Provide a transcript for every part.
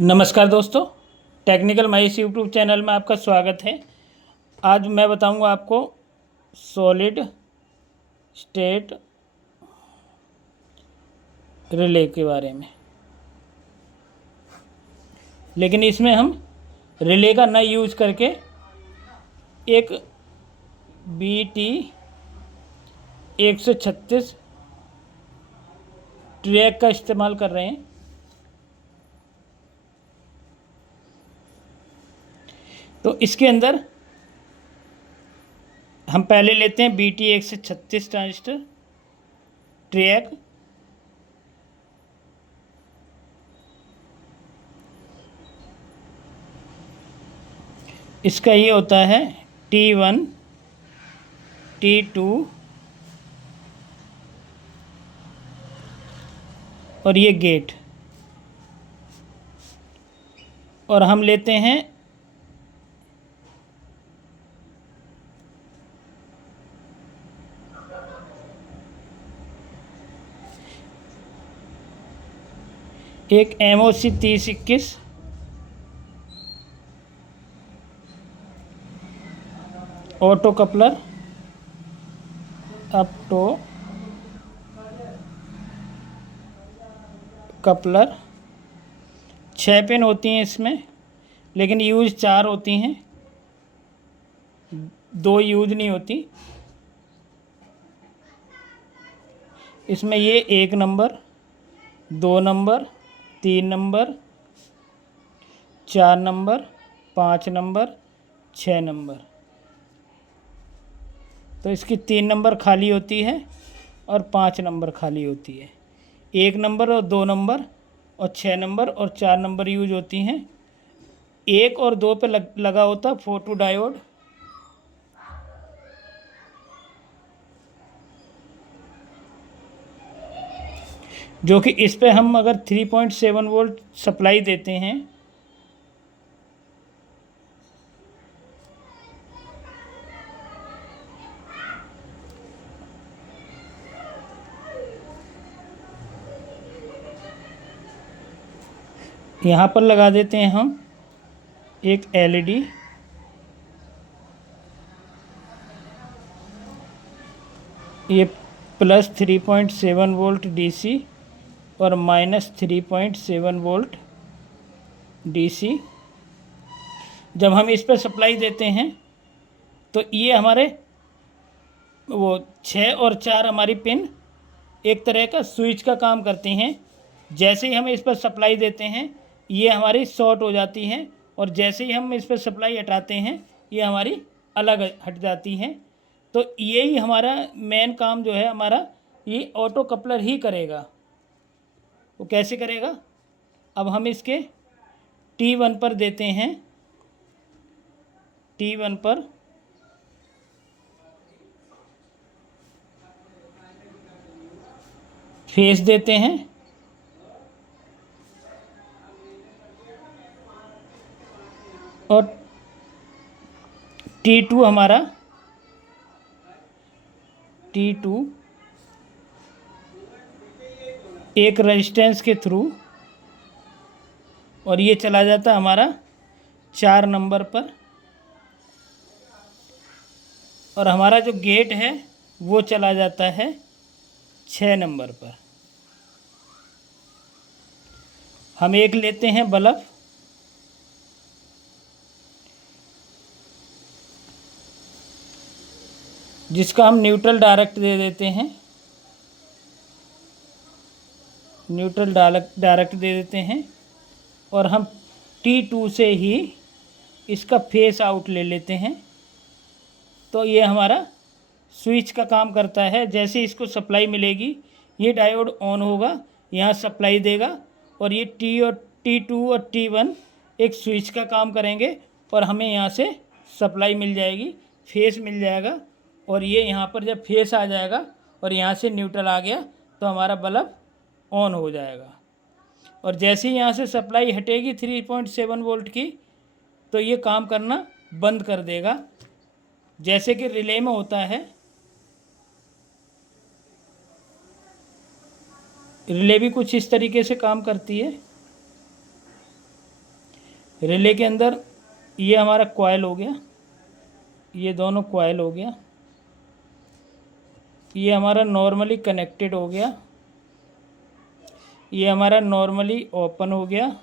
नमस्कार दोस्तों, technical Mahesh YouTube channel में आपका स्वागत है। आज मैं बताऊंगा आपको सॉलिड स्टेट रिले के बारे में। लेकिन इसमें हम रिले का नया यूज करके एक BT136 ट्रैक का इस्तेमाल कर रहे हैं। तो इसके अंदर हम पहले लेते हैं BT136 ट्रांजिस्टर ट्रैक। इसका ये होता है T1 T2 और ये गेट। और हम लेते हैं एक MOC 3021 auto coupler up to coupler 6 pin होती हैं इसमें, लेकिन यूज 4 होती हैं, 2 यूज नहीं होती। इसमें ये 1 number, 2 number, 3 number, 4 number, 5 number, 6 number. तो इसकी 3 नंबर खाली होती है और 5 नंबर खाली होती है। 1 नंबर और 2 नंबर और 6 नंबर और 4 नंबर यूज होती हैं। 1 और 2 पे लगा होता फोटो डायोड। जो कि इस पे हम अगर 3.7 वोल्ट सप्लाई देते हैं यहाँ पर लगा देते हैं हम एक LED। ये प्लस 3.7 वोल्ट DC और माइनस 3.7 वोल्ट DC। जब हम इस पर सप्लाई देते हैं तो ये हमारे वो 6 और 4 हमारी पिन एक तरह का स्विच का काम करती हैं। जैसे ही हम इस पर सप्लाई देते हैं ये हमारी शॉर्ट हो जाती हैं, और जैसे ही हम इस पर सप्लाई हटाते हैं ये हमारी अलग हट जाती हैं। तो यही हमारा मेन काम जो है हमारा, ये ऑटो कपलर ही करेगा। वो कैसे करेगा? अब हम इसके T1 पर देते हैं, T1 पर फेस देते हैं और T2 हमारा T2 एक रेजिस्टेंस के थ्रू, और ये चला जाता हमारा 4 नंबर पर, और हमारा जो गेट है वो चला जाता है 6 नंबर पर। हम एक लेते हैं बल्ब, जिसका हम न्यूट्रल डायरेक्ट दे देते हैं, न्यूट्रल डायरेक्ट दे देते हैं, और हम T2 से ही इसका फेस आउट ले लेते हैं। तो ये हमारा स्विच का काम करता है। जैसे इसको सप्लाई मिलेगी ये डायोड ऑन होगा, यहाँ सप्लाई देगा, और ये T2 और T1 एक स्विच का काम करेंगे, और हमें यहाँ से सप्लाई मिल जाएगी, फेस मिल जाएगा। और ये यहाँ पर जब फेस आ जाएगा और यहाँ से न्यूट्रल आ गया तो हमारा बल्ब ऑन हो जाएगा। और जैसे ही यहाँ से सप्लाई हटेगी 3.7 वोल्ट की, तो ये काम करना बंद कर देगा, जैसे कि रिले में होता है। रिले भी कुछ इस तरीके से काम करती है। रिले के अंदर ये हमारा कॉइल हो गया, ये दोनों कॉइल हो गया, ये हमारा नॉर्मली कनेक्टेड हो गया, ये हमारा नॉर्मली ओपन हो गया,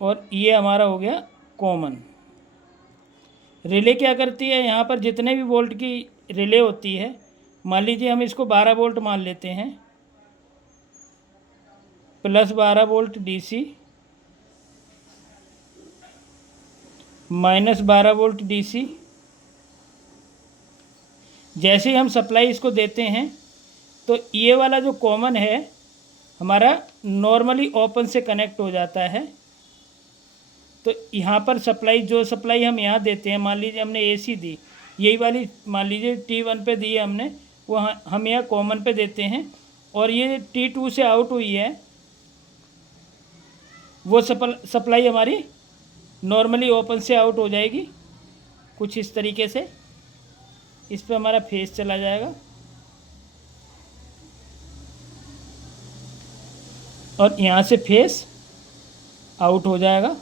और ये हमारा हो गया कॉमन। रिले क्या करती है, यहाँ पर जितने भी वोल्ट की रिले होती है, मान लीजिए हम इसको 12 वोल्ट मान लेते हैं, plus 12 volt DC, minus 12 volt DC. जैसे ही हम सप्लाई इसको देते हैं तो ये वाला जो कॉमन है हमारा नॉर्मली ओपन से कनेक्ट हो जाता है। तो यहाँ पर सप्लाई, जो सप्लाई हम यहाँ देते हैं, मान लीजिए हमने एसी दी, यही वाली मान लीजिए T1 पे दी है हमने, वो हम यहाँ कॉमन पे देते हैं, और ये T2 से आउट हुई है, वो सप्लाई हमारी नॉर्मली ओपन से आउट हो जाएगी कुछ इस तरीके से। इस पे हमारा फेस चला जाएगा और यहाँ से फेस आउट हो जाएगा,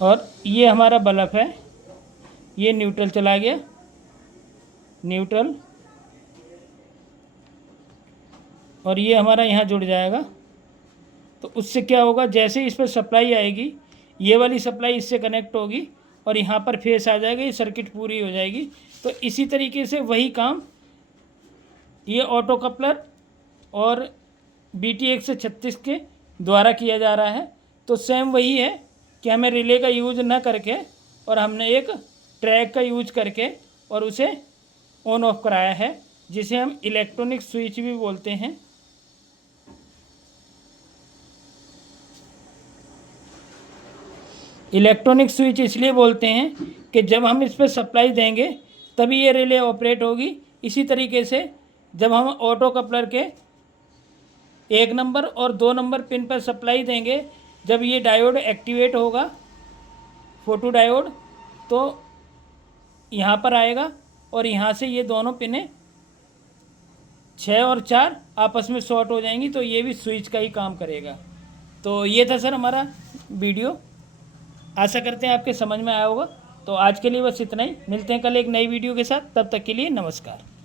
और ये हमारा बल्ब है, ये न्यूट्रल चला गया, न्यूट्रल, और ये हमारा यहाँ जुड़ जाएगा। तो उससे क्या होगा, जैसे इस पर सप्लाई आएगी, ये वाली सप्लाई इससे कनेक्ट होगी और यहाँ पर फेस आ जाएगा, ये सर्किट पूरी हो जाएगी। तो इसी तरीके से वही काम ये ऑटो कपलर और BT136 के द्वारा किया जा रहा है। तो सेम वही है कि हमें रिले का यूज़ ना करके और हमने एक ट्रैक का यूज करके और उसे ऑन ऑफ कराया है, जिसे हम इलेक्ट्रॉनिक स्विच भी बोलते हैं। इलेक्ट्रॉनिक स्विच इसलिए बोलते हैं कि जब हम इस पर सप्लाई देंगे तभी ये रिले ऑपरेट होगी। इसी तरीके से जब हम ऑटो कपलर के 1 नंबर और 2 नंबर पिन पर सप्लाई देंगे, जब ये डायोड एक्टिवेट होगा, फोटो डायोड, तो यहाँ पर आएगा और यहाँ से ये दोनों पिनें 6 और 4 आपस में शॉर्ट हो जाएंगी, तो ये भी स्विच का ही काम करेगा। तो ये था सर हमारा वीडियो, आशा करते हैं आपके समझ में आया होगा। तो आज के लिए बस इतना ही, मिलते हैं कल एक नई वीडियो के साथ, तब तक के लिए नमस्कार।